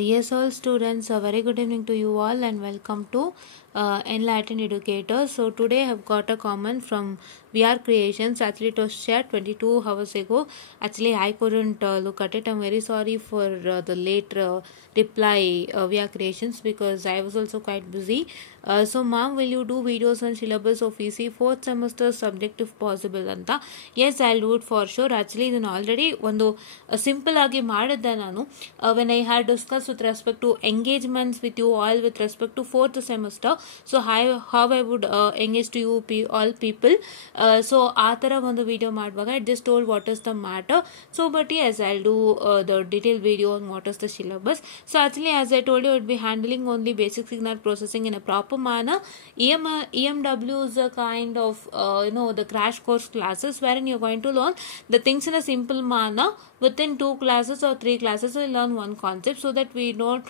Yes, all students, a very good evening to you all and welcome to Enlightened Educators. So today I have got a comment from VR Creations. Actually, it was shared 22 hours ago. Actually, I couldn't look at it. I'm very sorry for the late reply, VR Creations, because I was also quite busy. So, ma'am, will you do videos on syllabus of EC 4th semester subject if possible? Anta. Yes, I'll do it for sure. Actually, ಇದನ್ನು already ಒಂದು simple ಆಗಿ ಮಾಡಿದ್ದೆ ನಾನು when I had discussed with respect to engagements with you all with respect to 4th semester. So how I would engage to you all people. So ಆ ಥರ ಒಂದು video ಮಾಡುವಾಗ I just told what is the matter. So but yes, I'll do the detailed video on what is the syllabus. So actually, as I told you, it will be handling only basic signal processing in a proper manner. EMW is a kind of the crash course classes wherein you're going to learn the things in a simple manner. Within 2 classes or 3 classes we'll learn one concept, so that we don't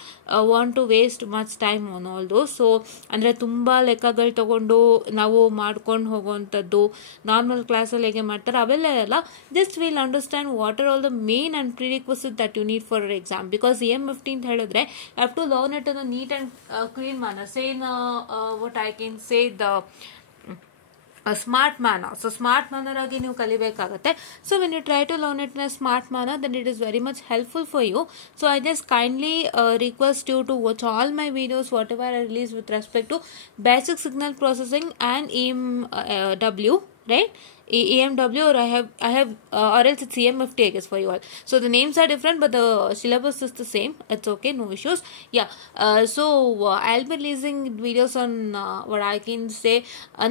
want to waste much time on all those. So ಅಂದ್ರೆ ತುಂಬಾ ಲೆಕ್ಕಗಳು ತಗೊಂಡು ನಾವು ಮಾಡ್ಕೊಂಡು ಹೋಗುವಂಥದ್ದು normal ಕ್ಲಾಸಲ್ಲಿ ಹೇಗೆ ಮಾಡ್ತಾರೆ ಅವೆಲ್ಲ ಎಲ್ಲ just will understand what are all the main and prerequisite that you need for exam. Because EM15 ಅಂತ ಹೇಳಿದ್ರೆ have to learn it in a neat and clean manner. Say in what I can say the smart manner. So smart manner ಆಗಿ ನೀವು ಕಲಿಬೇಕಾಗತ್ತೆ. So when you try to learn it in a smart manner, then it is very much helpful for you. So I just kindly request you to watch all my videos whatever I release with respect to basic signal processing and EMW, right? EMW, or I have or else it's EM50, I guess, for you all. So the names are different, but the syllabus is the same. It's okay, no issues. Yeah. So I'll be releasing videos on what I can say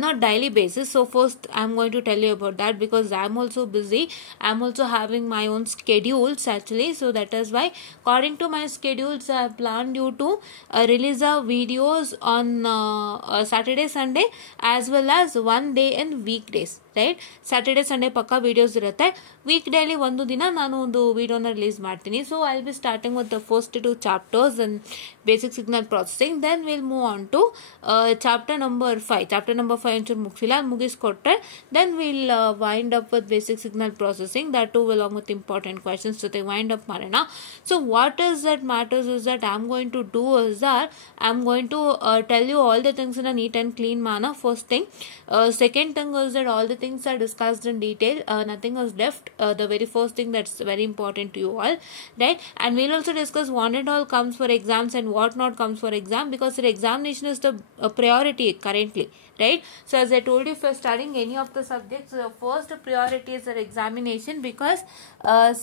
not daily basis. So first I'm going to tell you about that, because I'm also busy. I'm also having my own schedules actually. So that is why, according to my schedules, I have planned you to release videos on Saturday, Sunday, as well as one day in weekdays. Right, Saturday Sunday ಪಕ್ಕ videos ಇರುತ್ತೆ. Week daily ಒಂದು ದಿನ ನಾನು ಒಂದು ವಿಡಿಯೋನ release ಮಾಡ್ತೀನಿ. So I will be starting with the first 2 chapters and basic signal processing. Then will move on to chapter number 5. Chapter number 5 ಒಂಚೂರು ಮುಗಿಸಿಲ್ಲ, ಮುಗಿಸ್ಕೊಟ್ರೆ then will wind up with basic signal processing. That to along with important questions ಜೊತೆ wind up ಮಾಡೋಣ. So what is that matters is that I am going to do is that I am going to tell you all the things in a neat and clean manner. First thing. Second thing is that all the things are discussed in detail. Nothing is left. The very first thing that's very important to you all, right? And we'll also discuss what and all comes for exams and what not comes for exam, because your examination is the priority currently, right? So as I told you, if you're studying any of the subjects, the first priority is your examination. Because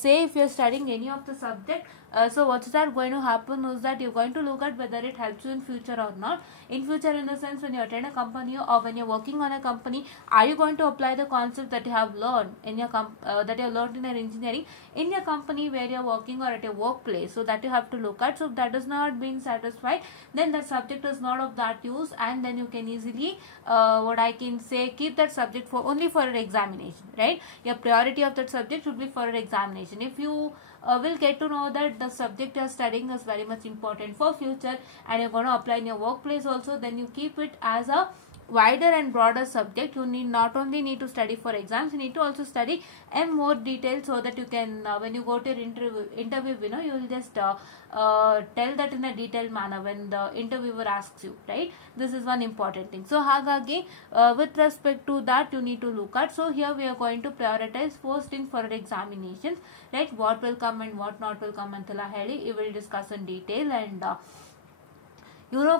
say if you're studying any of the subject, so what's that going to happen is that you're going to look at whether it helps you in future or not. In future, in the sense, when you attend a company or when you're working on a company, are you going to apply the concept that you have learned in your that you have learned in your engineering in your company where you're working or at your workplace? So that you have to look at. So if that is not being satisfied, then that subject is not of that use, and then you can easily what I can say, keep that subject for only for an examination, right? Your priority of that subject should be for an examination. If you will get to know that the subject you're studying is very much important for future and you're going to apply in your workplace also, then you keep it as a wider and broader subject. You need not only need to study for exams, you need to also study in more detail, so that you can when you go to your interview, you will just tell that in a detailed manner when the interviewer asks you, right? This is one important thing. So hagagi with respect to that, you need to look at. So here we are going to prioritize first thing for examinations, right? What will come and what not will come antala heli we will discuss in detail. And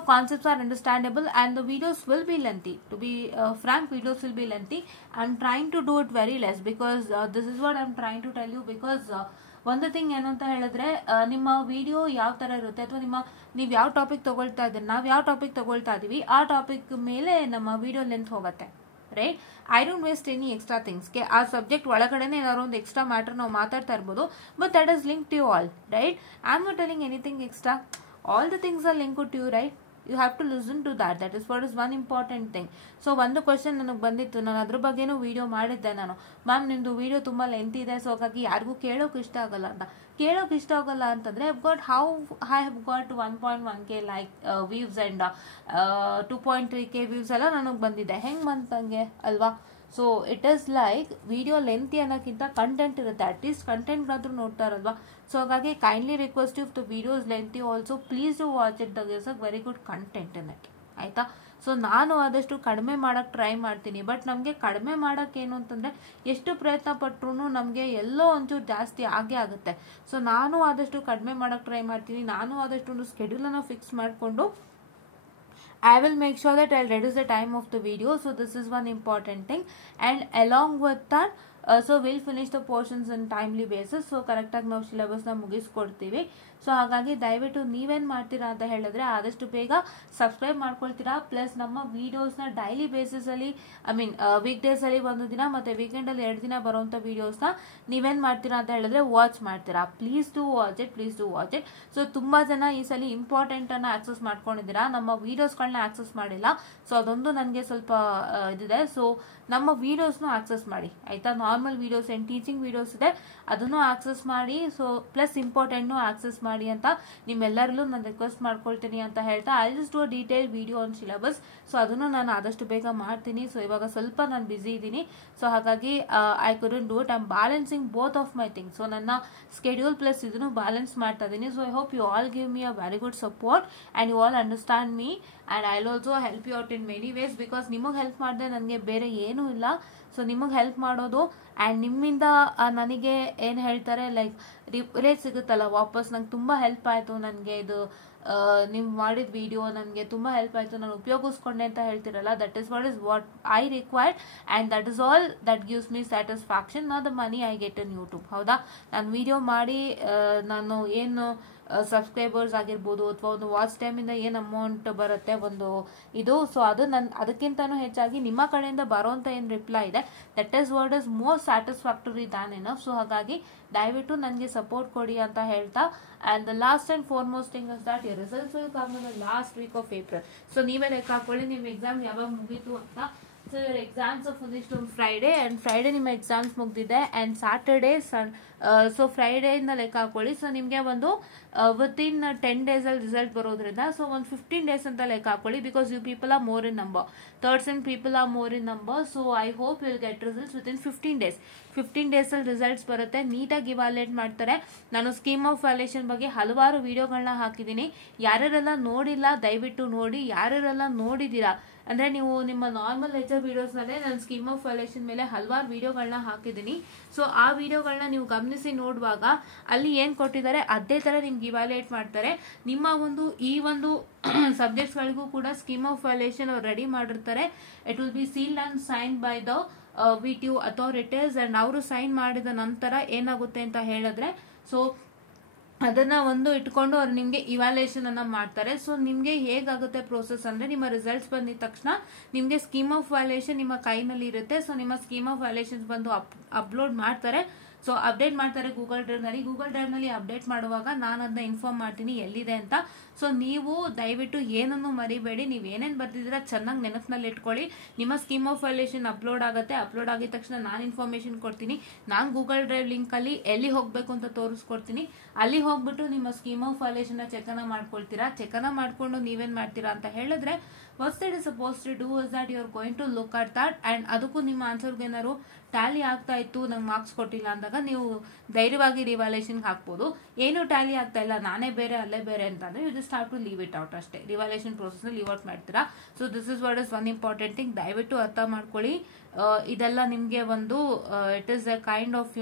concepts are understandable and the videos will be lengthy. To be frank, videos will be lengthy. I'm trying to do it very less, because this is what I'm trying to tell you. Because ಒಂದು thing ಏನು ಅಂತ ಹೇಳಿದ್ರೆ, ನಿಮ್ಮ video ಯಾವ ಥರ ಇರುತ್ತೆ, ಅಥವಾ ನೀವು ಯಾವ ಟಾಪಿಕ್ ತಗೊಳ್ತಾ ಇದ್ದೀರಿ, ನಾವು ಯಾವ ಟಾಪಿಕ್ ತಗೊಳ್ತಾ ಇದೀವಿ, ಆ ಟಾಪಿಕ್ ಮೇಲೆ ನಮ್ಮ ವಿಡಿಯೋ ಲೆಂತ್ ಹೋಗುತ್ತೆ, right? I don't waste any extra ಥಿಂಗ್ಸ್ಗೆ. ಆ ಸಬ್ಜೆಕ್ಟ್ ಒಳಗಡೆನೆ ಏನಾದ್ರು ಒಂದು ಎಕ್ಸ್ಟ್ರಾ ಮ್ಯಾಟರ್ ನಾವು ಮಾತಾಡ್ತಾ ಇರ್ಬೋದು, but that is link to you all, right? I am not telling anything extra. All the things are linked to you, right? You have to listen to that. That is what is one important thing. So ಒಂದು question ನನಗೆ ಬಂದಿತ್ತು, ನಾನು ಅದ್ರ ಬಗ್ಗೆನೂ video ಮಾಡಿದ್ದೆ ನಾನು. Ma'am ನಿಮ್ಮದು video ತುಂಬ ಲೆಂತ್ ಇದೆ, ಸೊ ಹಾಗಾಗಿ ಯಾರಿಗೂ ಕೇಳೋಕೆ ಇಷ್ಟ ಆಗಲ್ಲ ಅಂತ. ಕೇಳೋಕೆ ಇಷ್ಟ ಆಗಲ್ಲ ಅಂತಂದರೆ I have got 1.1k like views and 2.3k views ಎಲ್ಲ ನನಗೆ ಬಂದಿದೆ. ಹೆಂಗೆ ಬಂತಂಗೆ ಅಲ್ವಾ? So it is like video lengthy ಅನ್ನೋಕ್ಕಿಂತ ಕಂಟೆಂಟ್ ಇರುತ್ತೆ. ಅಟ್ಲೀಸ್ಟ್ ಕಂಟೆಂಟ್ಗಾದ್ರೂ ನೋಡ್ತಾರಲ್ವಾ? ಸೊ ಹಾಗಾಗಿ kindly request if the videos lengthy also please do watch it. There is a very good content in it, ಆಯ್ತಾ. ಸೊ ನಾನು ಆದಷ್ಟು ಕಡಿಮೆ ಮಾಡೋಕ್ಕೆ ಟ್ರೈ ಮಾಡ್ತೀನಿ, ಬಟ್ ನಮಗೆ ಕಡಿಮೆ ಮಾಡೋಕ್ಕೆ ಏನು ಅಂತಂದರೆ ಎಷ್ಟು ಪ್ರಯತ್ನ ಪಟ್ಟರು ನಮಗೆ ಎಲ್ಲೋ ಒಂಚೂರು ಜಾಸ್ತಿ ಆಗೇ ಆಗುತ್ತೆ. ಸೊ ನಾನು ಆದಷ್ಟು ಕಡಿಮೆ ಮಾಡೋಕ್ಕೆ ಟ್ರೈ ಮಾಡ್ತೀನಿ. ನಾನು ಆದಷ್ಟು ಒಂದು ಸ್ಕೆಡ್ಯೂಲನ್ನು ಫಿಕ್ಸ್ ಮಾಡಿಕೊಂಡು I will make sure that I'll reduce the time of the video. So this is one important thing, and along with that so we'll finish the portions in timely basis. So correct ಆಗಿ ನಾವು ಸಿಲೆಬಸ್ನ ಮುಗಿಸ್ಕೊಡ್ತೀವಿ. So ಹಾಗಾಗಿ ದಯವಿಟ್ಟು ನೀವೇನು ಮಾಡ್ತೀರಾ ಅಂತ ಹೇಳಿದ್ರೆ ಆದಷ್ಟು ಬೇಗ ಸಬ್ಸ್ಕ್ರೈಬ್ ಮಾಡ್ಕೊಳ್ತೀರಾ. ಪ್ಲಸ್ ನಮ್ಮ ವಿಡಿಯೋಸ್ನ ಡೈಲಿ ಬೇಸಿಸಲ್ಲಿ ವೀಕ್ ಡೇಸಲ್ಲಿ ಒಂದು ದಿನ ಮತ್ತು ವೀಕೆಂಡಲ್ಲಿ 2 ದಿನ ಬರುವಂಥ ವೀಡಿಯೋಸ್ನ ನೀವೇನು ಮಾಡ್ತೀರಾ ಅಂತ ಹೇಳಿದ್ರೆ ವಾಚ್ ಮಾಡ್ತೀರಾ. Please to watch it, please to watch it. So ತುಂಬ ಜನ ಈ ಸಲ ಇಂಪಾರ್ಟೆಂಟನ್ನು ಆಕ್ಸೆಸ್ ಮಾಡ್ಕೊಂಡಿದ್ದೀರಾ, ನಮ್ಮ ವೀಡಿಯೋಸ್ಗಳನ್ನ ಆಕ್ಸೆಸ್ ಮಾಡಿಲ್ಲ. ಸೊ ಅದೊಂದು ನನಗೆ ಸ್ವಲ್ಪ ಇದಿದೆ. ಸೊ ನಮ್ಮ ವೀಡಿಯೋಸ್ನು ಆಕ್ಸೆಸ್ ಮಾಡಿ, ಆಯಿತಾ. Normal videos and teaching videos ಇದೆ, ಅದನ್ನು ಆಕ್ಸೆಸ್ ಮಾಡಿ. ಸೊ ಪ್ಲಸ್ ಇಂಪಾರ್ಟೆಂಟ್ನು ಆಕ್ಸೆಸ್ ಮಾಡಿ ಅಂತ ನಿಮ್ಮೆಲ್ಲರಲ್ಲೂ ನಾನು ರಿಕ್ವೆಸ್ಟ್ ಮಾಡ್ಕೊಳ್ತೀನಿ ಅಂತ ಹೇಳ್ತಾ I just do detail video on syllabus. So ಅದನ್ನು ನಾನು ಆದಷ್ಟು ಬೇಗ ಮಾಡ್ತೀನಿ. ಸೊ ಇವಾಗ ಸ್ವಲ್ಪ ನಾನು ಬ್ಯುಸಿ ಇದ್ದೀನಿ. ಸೊ ಹಾಗಾಗಿ I couldn't do it. I am balancing both of my things. So ನನ್ನ ಸ್ಕೆಡ್ಯೂಲ್ ಪ್ಲಸ್ ಇದನ್ನು ಬ್ಯಾಲೆನ್ಸ್ ಮಾಡ್ತಾ ಇದ್ದೀನಿ. So I hope you all give me a very good support and you all understand me and I will also help you out in many ways. Because ನಿಮಗೆ help ಮಾಡಿದ್ರೆ ನನಗೆ ಬೇರೆ ಏನೂ ಇಲ್ಲ. So ನಿಮಗೆ ಹೆಲ್ಪ್ ಮಾಡೋದು ಆ್ಯಂಡ್ ನಿಮ್ಮಿಂದ ನನಗೆ ಏನು ಹೇಳ್ತಾರೆ ಲೈಕ್ ರಿಪ್ಲೈ ಸಿಗುತ್ತಲ್ಲ ವಾಪಸ್, ನಂಗೆ ತುಂಬ ಹೆಲ್ಪ್ ಆಯಿತು, ನನಗೆ ಇದು ನೀವು ಮಾಡಿದ ವಿಡಿಯೋ ನನಗೆ ತುಂಬ ಹೆಲ್ಪ್ ಆಯಿತು, ನಾನು ಉಪಯೋಗಿಸ್ಕೊಂಡೆ ಅಂತ ಹೇಳ್ತಿರಲ್ಲ, that is what I required and that is all that gives me satisfaction, not the money I get in YouTube. ಹೌದಾ, ನಾನು ವಿಡಿಯೋ ಮಾಡಿ ನಾನು ಏನು ಸಬ್ಸ್ಕ್ರೈಬರ್ಸ್ ಆಗಿರ್ಬೋದು ಅಥವಾ ಒಂದು ವಾಚ್ ಟೈಮಿಂದ ಏನು ಅಮೌಂಟ್ ಬರುತ್ತೆ ಒಂದು ಇದು, ಸೊ ಅದು ಅದಕ್ಕಿಂತನೂ ಹೆಚ್ಚಾಗಿ ನಿಮ್ಮ ಕಡೆಯಿಂದ ಬರೋಂಥ ಏನು ರಿಪ್ಲೈ ಇದೆ that is what is more satisfactory than enough. So ಹಾಗಾಗಿ ದಯವಿಟ್ಟು ನನಗೆ ಸಪೋರ್ಟ್ ಕೊಡಿ ಅಂತ ಹೇಳ್ತಾ, and the last and foremost thing is that your results will come in the last week of April. So ನೀವೇ ಲೆಕ್ಕ ಹಾಕೊಳ್ಳಿ ನಿಮ್ಮ ಎಕ್ಸಾಮ್ ಯಾವಾಗ ಮುಗೀತು ಅಂತ. So your exams finished on Friday, and Friday ನಿಮ್ಮ ಎಕ್ಸಾಮ್ಸ್ ಮುಗ್ದಿದೆ, ಆ್ಯಂಡ್ ಸ್ಯಾಟರ್ಡೇ ಸೊ ಫ್ರೈಡೇಯಿಂದ ಲೆಕ್ಕ ಹಾಕೊಳ್ಳಿ. ಸೊ ನಿಮಗೆ ಒಂದು ವಿತಿನ್ 10 ಡೇಸಲ್ಲಿ ರಿಸಲ್ಟ್ ಬರೋದ್ರಿಂದ ಸೊ ಒಂದು 15 ಡೇಸ್ ಅಂತ ಲೆಕ್ಕ ಹಾಕೊಳ್ಳಿ. Because you people are more in number, thirds and people are more in number. So I hope will get results within 15 days. 15 ಡೇಸಲ್ಲಿ ರಿಸಲ್ಟ್ಸ್ ಬರುತ್ತೆ, ನೀಟಾಗಿ ಇವಾಲ್ಯೂಯೇಟ್ ಮಾಡ್ತಾರೆ. ನಾನು ಸ್ಕೀಮ್ ಆಫ್ ವ್ಯಾಲ್ಯೂಯೇಷನ್ ಬಗ್ಗೆ ಹಲವಾರು ವಿಡಿಯೋಗಳನ್ನ ಹಾಕಿದ್ದೀನಿ. ಯಾರ್ಯಾರೆಲ್ಲ ನೋಡಿಲ್ಲ ದಯವಿಟ್ಟು ನೋಡಿ, ಯಾರ್ಯಾರೆಲ್ಲ ನೋಡಿದ್ದೀರಾ ಅಂದರೆ ನೀವು ನಿಮ್ಮ ನಾರ್ಮಲ್ ಲೆಕ್ಚರ್ ವೀಡಿಯೋಸ್ನಲ್ಲೇ ನಾನು ಸ್ಕೀಮ್ ಆಫ್ ವ್ಯಾಲ್ಯೂಯೇಷನ್ ಮೇಲೆ ಹಲವಾರು ವಿಡಿಯೋಗಳನ್ನ ಹಾಕಿದ್ದೀನಿ. ಸೊ ಆ ವಿಡಿಯೋಗಳನ್ನ ನೀವು ಗಮನಿಸಿ ನೋಡುವಾಗ ಅಲ್ಲಿ ಏನು ಕೊಟ್ಟಿದ್ದಾರೆ ಅದೇ ಥರ ನಿಮ್ಗೆ ಇವ್ಯಾಲ್ಯೂಯೇಟ್ ಮಾಡ್ತಾರೆ. ನಿಮ್ಮ ಈ ಒಂದು ಸಬ್ಜೆಕ್ಟ್ಸ್ಗಳಿಗೂ ಕೂಡ ಸ್ಕೀಮ್ ಆಫ್ ವ್ಯಾಲ್ಯೂಯೇಷನ್ ಅವ್ರು ರೆಡಿ ಮಾಡಿರ್ತಾರೆ. It will be sealed and sign by the VTU authorities, and ಅವರು ಸೈನ್ ಮಾಡಿದ ನಂತರ ಏನಾಗುತ್ತೆ ಅಂತ ಹೇಳಿದ್ರೆ ಸೊ ಅದನ್ನ ಒಂದು ಇಟ್ಕೊಂಡು ಅವ್ರು ನಿಮಗೆ ಇವ್ಯಾಲ್ಯೂಯೇಷನ್ ಅನ್ನ ಮಾಡ್ತಾರೆ. ಸೊ ನಿಮಗೆ ಹೇಗಾಗುತ್ತೆ ಪ್ರೋಸೆಸ್ ಅಂದ್ರೆ ನಿಮ್ಮ ರಿಸಲ್ಟ್ಸ್ ಬಂದಿದ ತಕ್ಷಣ ನಿಮಗೆ ಸ್ಕೀಮ್ ಆಫ್ ವ್ಯಾಲ್ಯೂಯೇಷನ್ ನಿಮ್ಮ ಕೈನಲ್ಲಿ ಇರುತ್ತೆ. ಸೊ ನಿಮ್ಮ ಸ್ಕೀಮ್ ಆಫ್ ವ್ಯಾಲ್ಯೂಯೇಷನ್ ಬಂದು ಅಪ್ಲೋಡ್ ಮಾಡ್ತಾರೆ. ಸೊ ಅಪ್ಡೇಟ್ ಮಾಡ್ತಾರೆ ಗೂಗಲ್ ಡ್ರೈವ್ನಲ್ಲಿ ಅಪ್ಡೇಟ್ ಮಾಡುವಾಗ ನಾನು ಅದನ್ನ ಇನ್ಫಾರ್ಮ್ ಮಾಡ್ತೀನಿ ಎಲ್ಲಿದೆ ಅಂತ. ಸೊ ನೀವು ದಯವಿಟ್ಟು ಏನನ್ನು ಮರಿಬೇಡಿ, ನೀವು ಏನೇನು ಬರ್ತಿದ್ದೀರಾ ಚೆನ್ನಾಗಿ ನೆನಪಿನಲ್ಲಿ ಇಟ್ಕೊಳ್ಳಿ. ನಿಮ್ಮ ಸ್ಕೀಮ್ ಆಫ್ ವ್ಯಾಲ್ಯೂಯೇಷನ್ ಅಪ್ಲೋಡ್ ಆಗುತ್ತೆ, ಅಪ್ಲೋಡ್ ಆಗಿದ ತಕ್ಷಣ ನಾನು ಇನ್ಫಾರ್ಮೇಶನ್ ಕೊಡ್ತೀನಿ. ನಾನು ಗೂಗಲ್ ಡ್ರೈವ್ ಲಿಂಕಲ್ಲಿ ಎಲ್ಲಿ ಹೋಗಬೇಕು ಅಂತ ತೋರಿಸ್ಕೊಡ್ತೀನಿ. ಅಲ್ಲಿ ಹೋಗ್ಬಿಟ್ಟು ನಿಮ್ಮ ಸ್ಕೀಮ್ ಆಫ್ ವ್ಯಾಲ್ಯೂಯೇಷನ್ ಚೆಕನ್ನ ಮಾಡ್ಕೊಳ್ತೀರಾ. ಚೆಕನ್ನ ಮಾಡ್ಕೊಂಡು ನೀವೇನು ಮಾಡ್ತೀರಾ ಅಂತ ಹೇಳಿದ್ರೆ first it is suppose to do is that you are going to look at that, and ಅದಕ್ಕೂ ನಿಮ್ಮ ಆನ್ಸರ್ಗೆ ಏನಾದ್ರು ಟ್ಯಾಲಿ ಆಗ್ತಾ ಇತ್ತು, ನಂಗೆ ಮಾರ್ಕ್ಸ್ ಕೊಟ್ಟಿಲ್ಲ ಅಂದಾಗ ನೀವು ಧೈರ್ಯವಾಗಿ ರಿವ್ಯಾಲ್ಯೂಯೇಷನ್ಗೆ ಹಾಕ್ಬೋದು. ಏನು ಟ್ಯಾಲಿ ಆಗ್ತಾ ಇಲ್ಲ, ನಾನೇ ಬೇರೆ ಅಲ್ಲೇ ಬೇರೆ ಅಂತಂದ್ರೆ you just have to leave it out ಅಷ್ಟೇ. ರಿವ್ಯಾಲ್ಯೂಯೇಷನ್ ಪ್ರೋಸೆಸ್ನ ಲೀವ್ ಔಟ್ ಮಾಡ್ತೀರಾ. So this is what is one important thing, ದಯವಿಟ್ಟು ಅರ್ಥ ಮಾಡ್ಕೊಳ್ಳಿ. ಇದೆಲ್ಲ ನಿಮಗೆ ಒಂದು it is a kind of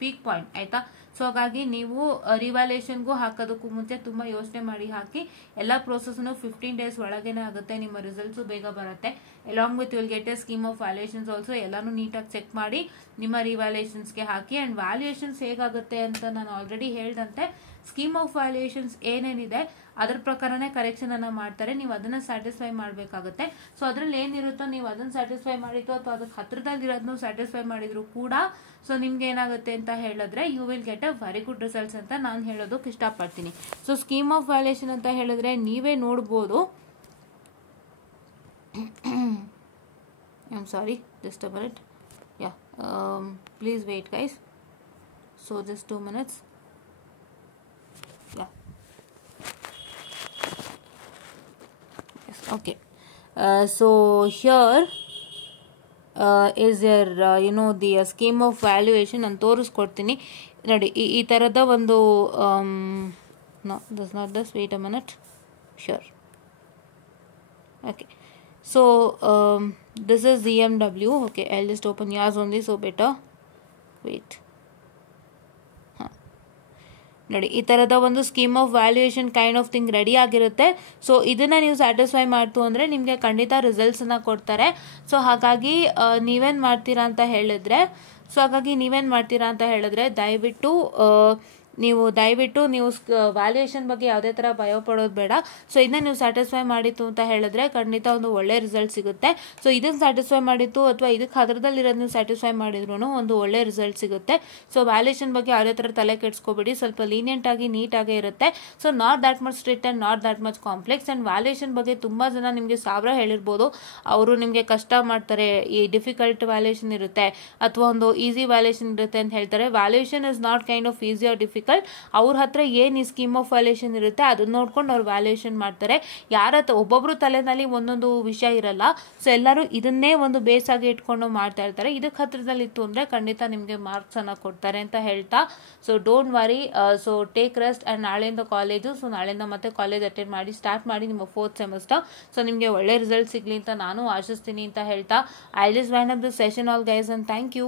peak point, ಆಯ್ತಾ. ಸೊ ಹಾಗಾಗಿ ನೀವು ರಿವ್ಯಾಲ್ಯೂಯೇಷನ್ಗೂ ಹಾಕೋದಕ್ಕೂ ಮುಂಚೆ ತುಂಬ ಯೋಚನೆ ಮಾಡಿ ಹಾಕಿ. ಎಲ್ಲ ಪ್ರೋಸೆಸ್ನು 15 ಡೇಸ್ ಒಳಗೇನೆ ಆಗುತ್ತೆ, ನಿಮ್ಮ ರಿಸಲ್ಟ್ಸು ಬೇಗ ಬರುತ್ತೆ. Along with will get A scheme of valuations also. ಎಲ್ಲಾನು ನೀಟಾಗಿ ಚೆಕ್ ಮಾಡಿ ನಿಮ್ಮ ರಿವ್ಯಾಲ್ಯೂಯೇಷನ್ಸ್ಗೆ ಹಾಕಿ. ಆ್ಯಂಡ್ ವ್ಯಾಲ್ಯೂಯೇಷನ್ಸ್ ಹೇಗಾಗುತ್ತೆ ಅಂತ ನಾನು ಆಲ್ರೆಡಿ ಹೇಳ್ದಂತೆ ಸ್ಕೀಮ್ ಆಫ್ ವ್ಯಾಲ್ಯೂಯೇಷನ್ಸ್ ಏನೇನಿದೆ ಅದ್ರ ಪ್ರಕಾರನೇ ಕರೆಕ್ಷನ್ ಅನ್ನ ಮಾಡ್ತಾರೆ. ನೀವು ಅದನ್ನ ಸ್ಯಾಟಿಸ್ಫೈ ಮಾಡಬೇಕಾಗುತ್ತೆ. ಸೊ ಅದ್ರಲ್ಲಿ ಏನಿರುತ್ತೋ ನೀವು ಅದನ್ನ ಸ್ಯಾಟಿಸ್ಫೈ ಮಾಡಿತ್ತು ಅಥವಾ ಅದಕ್ಕೆ ಹತ್ರದಲ್ಲಿರೋದನ್ನು ಸ್ಯಾಟಿಸ್ಫೈ ಮಾಡಿದ್ರು ಕೂಡ ಸೊ ನಿಮ್ಗೆ ಏನಾಗುತ್ತೆ ಅಂತ ಹೇಳಿದ್ರೆ you will get a very good results ಅಂತ ನಾನು ಹೇಳೋದಕ್ಕೆ ಇಷ್ಟಪಡ್ತೀನಿ. ಸೊ ಸ್ಕೀಮ್ ಆಫ್ ವ್ಯಾಲ್ಯೂಯೇಷನ್ ಅಂತ ಹೇಳಿದ್ರೆ ನೀವೇ ನೋಡ್ಬೋದು. I'm sorry, just a minute. Yeah, please wait guys. So just 2 minutes. Yeah. Yes, okay. So here is ಯರ್ ದಿ ಸ್ಕೀಮ್ ಆಫ್ ವ್ಯಾಲ್ಯೂಯೇಷನ್ ನಾನು ತೋರಿಸ್ಕೊಡ್ತೀನಿ ನೋಡಿ. ಈ ಥರದ ಒಂದು no this not this, wait a minute, sure. Okay, so this is ZMW. Okay, I'll just open yours only, so better wait. ನೋಡಿ, ಈ ಥರದ ಒಂದು scheme of valuation kind of thing ready ಆಗಿರುತ್ತೆ. ಸೊ ಇದನ್ನು ನೀವು ಸ್ಯಾಟಿಸ್ಫೈ ಮಾಡ್ತು ಅಂದರೆ ನಿಮಗೆ ಖಂಡಿತ ರಿಸಲ್ಟ್ಸನ್ನು ಕೊಡ್ತಾರೆ. ಸೊ ಹಾಗಾಗಿ ನೀವೇನು ಮಾಡ್ತೀರಾ ಅಂತ ಹೇಳಿದ್ರೆ ದಯವಿಟ್ಟು ನೀವು ವ್ಯಾಲ್ಯೂಯೇಷನ್ ಬಗ್ಗೆ ಯಾವುದೇ ಥರ ಭಯ ಪಡೋದು ಬೇಡ. ಸೊ ಇದನ್ನ ನೀವು ಸ್ಯಾಟಿಸ್ಫೈ ಮಾಡಿತ್ತು ಅಂತ ಹೇಳಿದ್ರೆ ಖಂಡಿತ ಒಂದು ಒಳ್ಳೆ ರಿಸಲ್ಟ್ ಸಿಗುತ್ತೆ. ಸೊ ಇದನ್ನು ಸ್ಯಾಟಿಸ್ಫೈ ಮಾಡಿತ್ತು ಅಥವಾ ಇದಕ್ಕೆ ಹತ್ರದಲ್ಲಿರೋದು ನೀವು ಸ್ಯಾಟಿಸ್ಫೈ ಮಾಡಿದ್ರು ಒಂದು ಒಳ್ಳೆ ರಿಸಲ್ಟ್ ಸಿಗುತ್ತೆ. ಸೊ ವ್ಯಾಲ್ಯೂಯೇಷನ್ ಬಗ್ಗೆ ಯಾವುದೇ ಥರ ತಲೆ ಕೆಡಿಸ್ಕೋಬೇಡಿ, ಸ್ವಲ್ಪ ಲೀನಿಯಂಟ್ ಆಗಿ ನೀಟಾಗೇ ಇರುತ್ತೆ. So not that much strict and not that much complex. And valuation ಬಗ್ಗೆ ತುಂಬ ಜನ ನಿಮಗೆ ಸಾವಿರ ಹೇಳಿರ್ಬೋದು, ಅವರು ನಿಮಗೆ ಕಷ್ಟ ಮಾಡ್ತಾರೆ, ಈ ಡಿಫಿಕಲ್ಟ್ ವ್ಯಾಲ್ಯೂಯೇಷನ್ ಇರುತ್ತೆ ಅಥವಾ ಒಂದು ಈಸಿ ವ್ಯಾಲ್ಯೂಯೇಷನ್ ಇರುತ್ತೆ ಅಂತ ಹೇಳ್ತಾರೆ. Valuation is not kind of easy or difficult. ಅವ್ರ ಹತ್ರ ಏನು ಈ ಸ್ಕೀಮ್ ಆಫ್ ವ್ಯಾಲ್ಯೂಯೇಷನ್ ಇರುತ್ತೆ ಅದನ್ನ ನೋಡ್ಕೊಂಡು ಅವ್ರು ವ್ಯಾಲ್ಯೂಯೇಷನ್ ಮಾಡ್ತಾರೆ. ಯಾರ ಹತ್ರ ಒಬ್ಬೊಬ್ರು ತಲೆನಲ್ಲಿ ಒಂದೊಂದು ವಿಷಯ ಇರಲ್ಲ. ಸೊ ಎಲ್ಲರೂ ಇದನ್ನೇ ಒಂದು ಬೇಸ್ ಆಗಿ ಇಟ್ಕೊಂಡು ಮಾಡ್ತಾ ಇರ್ತಾರೆ. ಇದಕ್ಕೆ ಹತ್ರದಲ್ಲಿತ್ತು ಅಂದರೆ ಖಂಡಿತ ನಿಮಗೆ ಮಾರ್ಕ್ಸ್ ಅನ್ನ ಕೊಡ್ತಾರೆ ಅಂತ ಹೇಳ್ತಾ, so don't worry. So take rest. And ನಾಳೆಯಿಂದ ಕಾಲೇಜು, ಸೊ ನಾಳೆಯಿಂದ ಮತ್ತೆ ಕಾಲೇಜ್ ಅಟೆಂಡ್ ಮಾಡಿ ಸ್ಟಾರ್ಟ್ ಮಾಡಿ ನಿಮ್ಮ 4th ಸೆಮಿಸ್ಟರ್. ಸೊ ನಿಮಗೆ ಒಳ್ಳೆ ರಿಸಲ್ಟ್ ಸಿಗಲಿ ಅಂತ ನಾನು ಆಶಿಸ್ತೀನಿ ಅಂತ ಹೇಳ್ತಾ, I just wind up this session all guys, and thank you.